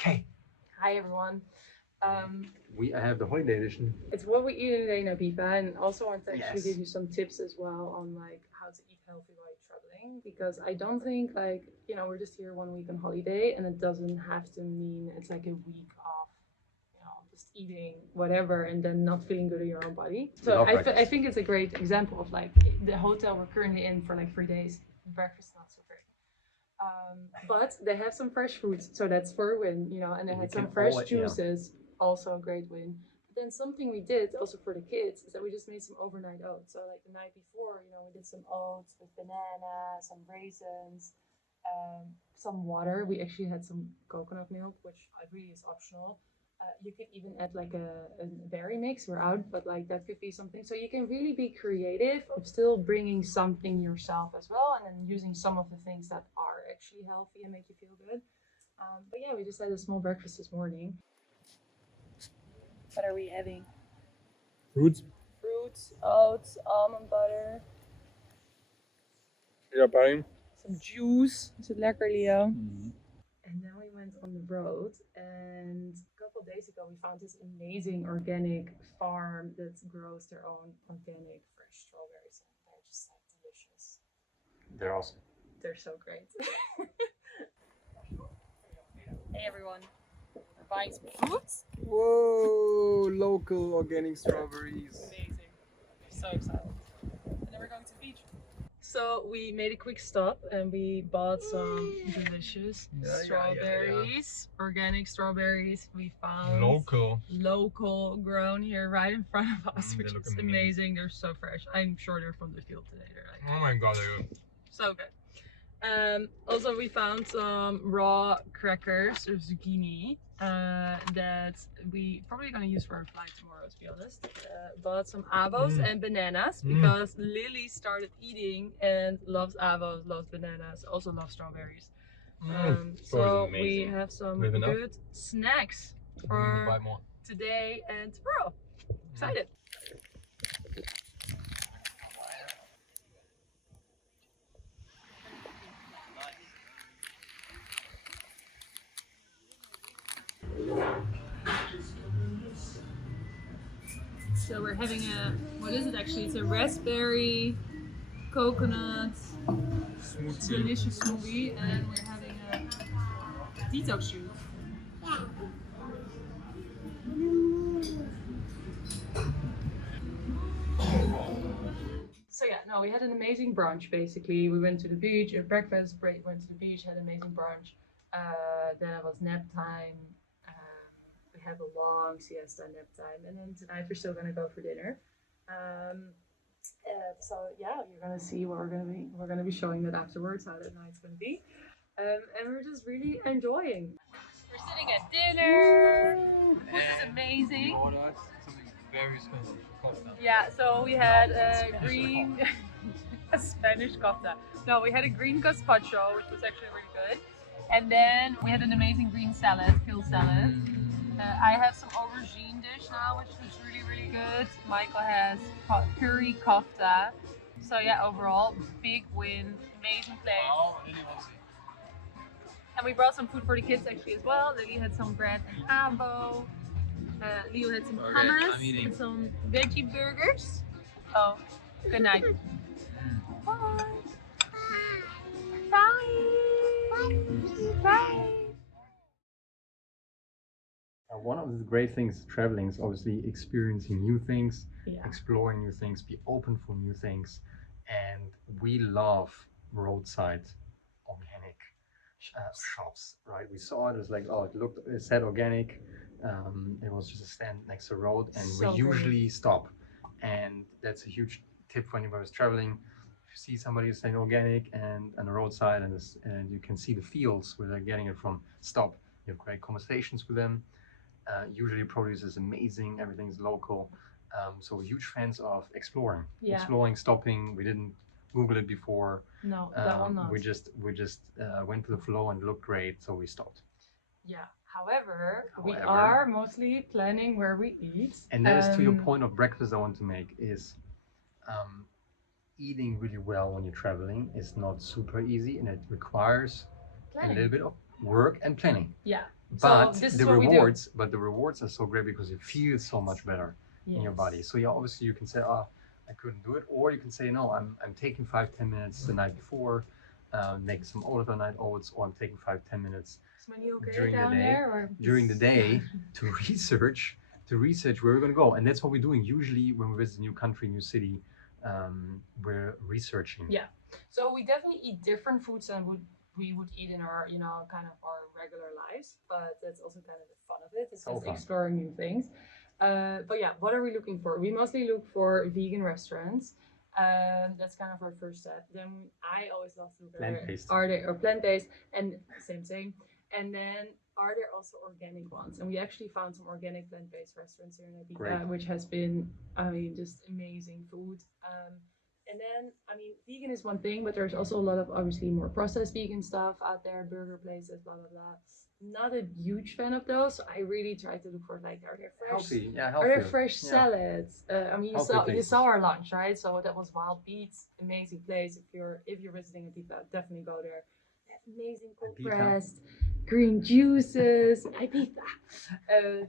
Okay. Hi everyone. We have the holiday edition. It's what we eat in a day in Ibiza, and also want to actually Yes. give you some tips as well on like how to eat healthy while you're traveling, because I don't think like we're just here 1 week on holiday, and it doesn't have to mean it's like a week of just eating whatever and then not feeling good in your own body. So I think it's a great example of like the hotel we're currently in for like 3 days. Breakfast not so great. But they have some fresh fruits, so that's for a win, and they had some fresh juices, also a great win. But then something we did also for the kids is that we just made some overnight oats. So like the night before, we did some oats with banana, some raisins, some water. We actually had some coconut milk, which really is optional. You could even add like a berry mix. We're out, but like that could be something. So you can really be creative of still bringing something yourself as well, and then using some of the things that are actually healthy and make you feel good. But yeah, we just had a small breakfast this morning. What are we having? Fruits. Fruits, oats, almond butter. Ja, pijn. Some juice. Is it lekker, Leo? And then we went on the road, and a couple of days ago we found this amazing organic farm that grows their own organic fresh strawberries, and they're just like delicious. They're awesome. They're so great. Hey everyone, we're buying some fruits. Whoa, local organic strawberries. Amazing. So excited. And then we're going to the beach. So we made a quick stop and we bought some delicious strawberries, organic strawberries. We found local grown here right in front of us, which is amazing. They're so fresh. I'm sure they're from the field today. They're like, oh my god, they're good. So good. Also we found some raw crackers or zucchini that we probably gonna use for our flight tomorrow, to be honest. Bought some avos and bananas because Lily started eating and loves avos, loves bananas, also loves strawberries. So we have some good snacks for today and tomorrow. Excited. So we're having what is it actually? It's a raspberry coconut smoothie. Delicious smoothie, and we're having a detox juice. So yeah, no, we had an amazing brunch basically. We went to the beach, at breakfast, went to the beach, had an amazing brunch. Then it was nap time. We had a long siesta nap time, and then tonight we're still gonna go for dinner. So yeah, you're gonna see what we're gonna be showing that afterwards, how that night's gonna be. And we're just really enjoying. We're sitting at dinner, which is amazing. Something very expensive. Yeah, so we had a green a Spanish kofta. No, we had a green gazpacho, which was actually really good. And then we had an amazing green salad, kale salad. I have some aubergine dish now, which is really, really good. Michael has curry kofta. So yeah, overall, big win, amazing place. And we brought some food for the kids actually as well. Lily had some bread and avo. Leo had some hummus and some veggie burgers. Oh, good night. Bye. Bye. Bye. One of the great things traveling is obviously experiencing new things, exploring new things, be open for new things. And we love roadside organic shops, right? We saw it as like, oh, it said organic. It was just a stand next to the road, and we usually stop. And that's a huge tip for anybody who's traveling. If you see somebody who's saying organic and on the roadside, and you can see the fields where they're getting it from, stop. You have great conversations with them. Usually produce is amazing, everything's local. So we're huge fans of exploring, stopping. We didn't Google it before. No, that one not. We just went with the flow and it looked great, so we stopped. Yeah. However, we are mostly planning where we eat. And that is to your point of breakfast I want to make is eating really well when you're traveling is not super easy, and it requires a little bit of work and planning. Yeah. So this is what we do. But the rewards are so great because you feel so much better in your body. Yes. So yeah, obviously you can say, oh, I couldn't do it, or you can say, no, I'm taking 5-10 minutes the night before, make some overnight oats, or I'm taking 5-10 minutes Is money okay during the down day, there? Or to research where we're going to go. And that's what we're doing usually when we visit a new country, new city. We're researching. Yeah. So we definitely eat different foods than we would eat in our, kind of our regular lives. But that's also kind of the fun of it. It's So just fun. exploring new things. But yeah, what are we looking for? We mostly look for vegan restaurants. That's kind of our first step. Then I always love to look at Plant-based. are they or plant-based and same. And then are there also organic ones? And we actually found some organic plant-based restaurants here in Ibiza, which has been, I mean, just amazing food. And then, I mean, vegan is one thing, but there's also a lot of obviously more processed vegan stuff out there, burger places, blah, blah, blah. Not a huge fan of those. So I really try to look for like, are there fresh, Healthy, yeah, are there healthier. fresh Yeah. salads? I mean, Healthy you places. saw our lunch, right? So that was Wild Beets, amazing place. If you're visiting Ibiza, definitely go there. They have amazing cold Gulita. pressed, green juices. Ibiza.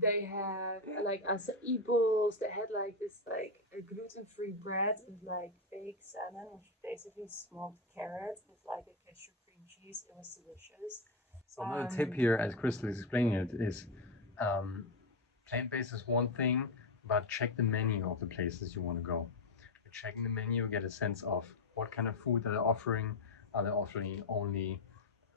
They have like acai bowls. They had like this like a gluten-free bread with like fake salmon, which is basically smoked carrots with like a cashew cream cheese. It was delicious. So another tip here, as Kristel is explaining it, is plant-based is one thing, but check the menu of the places you want to go. You're checking the menu, get a sense of what kind of food are they offering. Are they offering only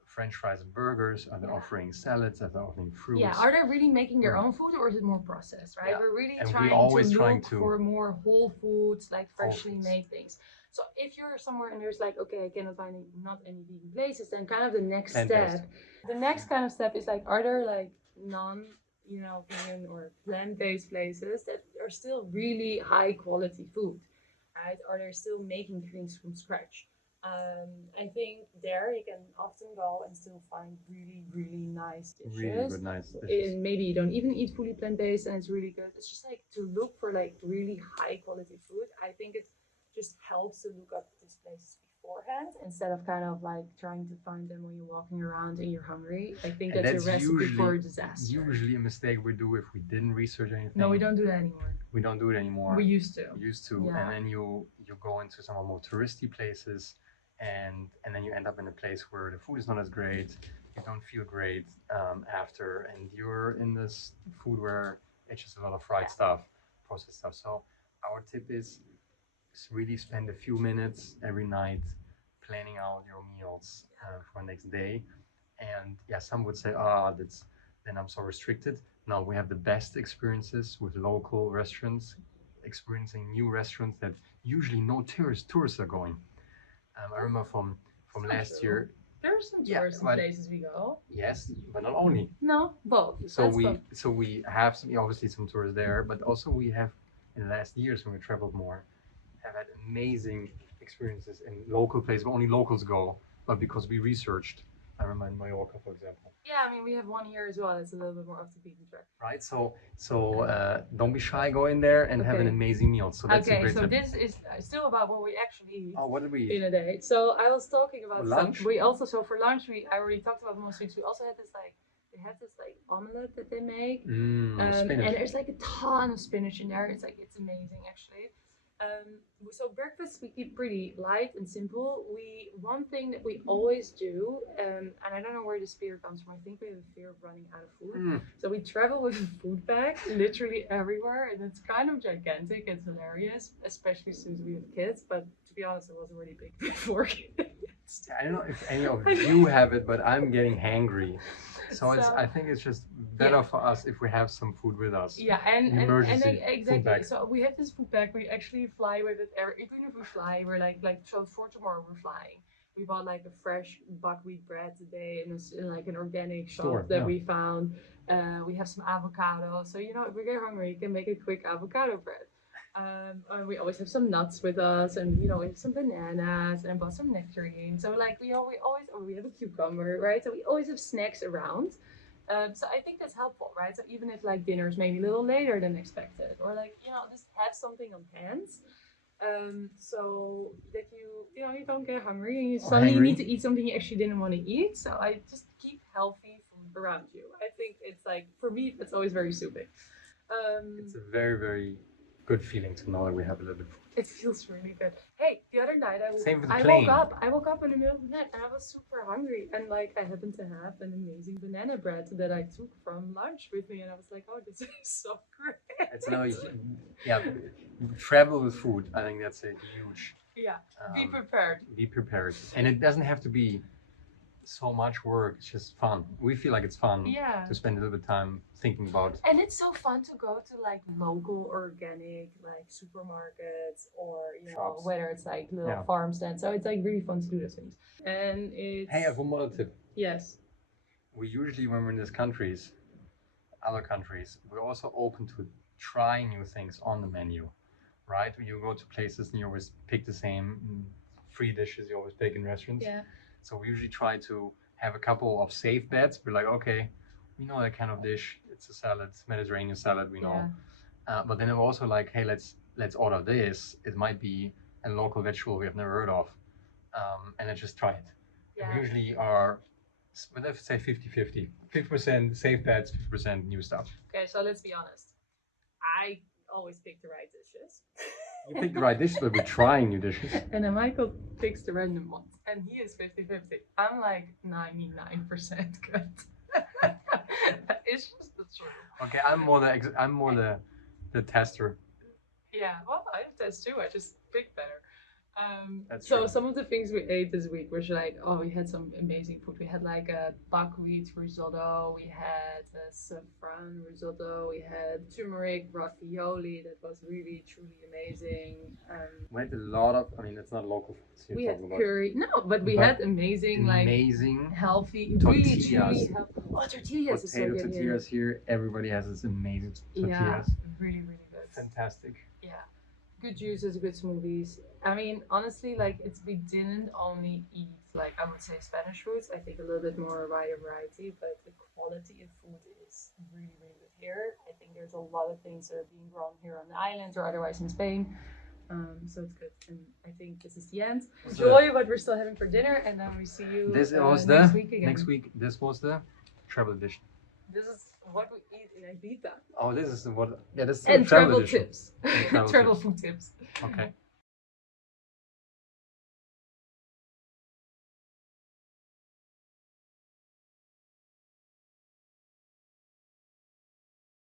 French fries and burgers? Are they offering salads? Are they offering fruits? Yeah, are they really making their own food or is it more processed, right? Yeah. We're really And trying we always to trying look to for more whole foods, like Whole freshly foods. made things. So if you're somewhere and there's like, okay, I cannot find not any vegan places, then kind of the next Plant-based. step, the next kind of step is like, are there like vegan or plant-based places that are still really high quality food, right? Are they still making things from scratch? I think there you can often go and still find really, really nice dishes. Really good, nice dishes. And maybe you don't even eat fully plant-based and it's really good. It's just like to look for like really high quality food. I think it just helps to look up these places beforehand instead of kind of like trying to find them when you're walking around and you're hungry. I think And that's a recipe for a disaster. Usually a mistake we do if we didn't research anything. No, we don't do that anymore. We don't do it anymore. We used to. Yeah. And then you go into some more touristy places, and then you end up in a place where the food is not as great. You don't feel great after, and you're in this food where it's just a lot of fried stuff, processed stuff. So our tip is really spend a few minutes every night planning out your meals for next day. And yeah, some would say, then I'm so restricted. No, we have the best experiences with local restaurants, experiencing new restaurants that usually no tourists are going. I remember from last year. There are some touristy places we go. Yes, but not only. No, both. So we have obviously some tourists there, but also we have in the last years when we traveled more, have had amazing experiences in local places where only locals go, but because we researched. I remember in Mallorca, for example. Yeah, I mean, we have one here as well. It's a little bit more off the beaten track. Right, so don't be shy. Go in there and have an amazing meal. So that's a great tip. This is still about what we actually eat. Oh, what did we eat in a day? So I was talking about lunch. We also for lunch I already talked about most things. We also had this like they have this like omelet that they make, and there's like a ton of spinach in there. It's amazing actually. So breakfast we keep pretty light and simple. One thing that we always do, and I don't know where this fear comes from. I think we have a fear of running out of food. So we travel with a food bag literally everywhere, and it's kind of gigantic. It's hilarious, especially since we have kids. But to be honest, it was already big before kids. I don't know if any of you have it, but I'm getting hangry. So I think it's just better for us if we have some food with us. Yeah, and exactly. Food bag. So we have this food bag. We actually fly with it. Even if we fly, we're like so for tomorrow we're flying. We bought like a fresh buckwheat bread today in like an organic shop that we found. We have some avocado. So if we get hungry, you can make a quick avocado bread. We always have some nuts with us, and we have some bananas and bought some nectarine. So like we have a cucumber, right? So we always have snacks around. So I think that's helpful, right? So even if like dinner is maybe a little later than expected, or like just have something on hand, so that you don't get hungry and you suddenly need to eat something you actually didn't want to eat. So I just keep healthy food around you. I think it's like, for me, it's always very soothing. It's a very, very good feeling to know that we have a little bit. It feels really good. Hey, the other night Same with the I plane. woke up. I woke up in the middle of the night and I was super hungry. And like I happened to have an amazing banana bread that I took from lunch with me, and I was like, oh, this is so great. It's another, yeah, travel with food. I think that's a huge. Yeah, be prepared. Be prepared, and it doesn't have to be so much work. It's just fun. We feel like it's fun to spend a little bit of time thinking about. And it's so fun to go to like local organic like supermarkets, or you know, whether it's like little farm stands. So it's like really fun to do those things. And it's, hey, I have one more tip. Yes. We usually, when we're in these countries, other countries, we're also open to trying new things on the menu, right? When you go to places and you always pick the same 3 dishes you always pick in restaurants. Yeah. So we usually try to have a couple of safe bets. We're like, okay, we know that kind of dish. It's a salad, Mediterranean salad, we know. But then we're also like, hey, let's order this. It might be a local vegetable we have never heard of. And let's just try it. Yeah. And we usually are, let's say 50-50. 50% safe bets, 50% new stuff. Okay, so let's be honest. I always pick the right dishes. You pick the right dishes, but we're trying new dishes. And then Michael picks the random ones. And he is 50-50. I'm like 99% good. It's just the truth. Okay, I'm more the tester. Yeah, well, I test too. I just pick better. That's so true. Some of the things we ate this week were like, oh, we had some amazing food. We had like a buckwheat risotto, we had a saffron risotto, we had turmeric ravioli that was really truly amazing. We had a lot of, I mean, it's not local food. We had curry, but we had amazing like healthy, really truly healthy. Oh, tortillas is so good tortillas here. Everybody has this amazing tortillas. Yeah, really, really good. Fantastic. Yeah. Good juices, good smoothies. I mean, honestly, like we didn't only eat like I would say Spanish foods. I think a little bit more wider variety, but the quality of food is really, really good here. I think there's a lot of things that are being grown here on the islands or otherwise in Spain. So it's good, and I think this is the end. Enjoy what we're still having for dinner, and then we see you next week again. Next week, this was the travel edition. This is what we eat in Ibiza. Oh, this is what? Yeah, this is and travel tips. And travel food tips. Okay.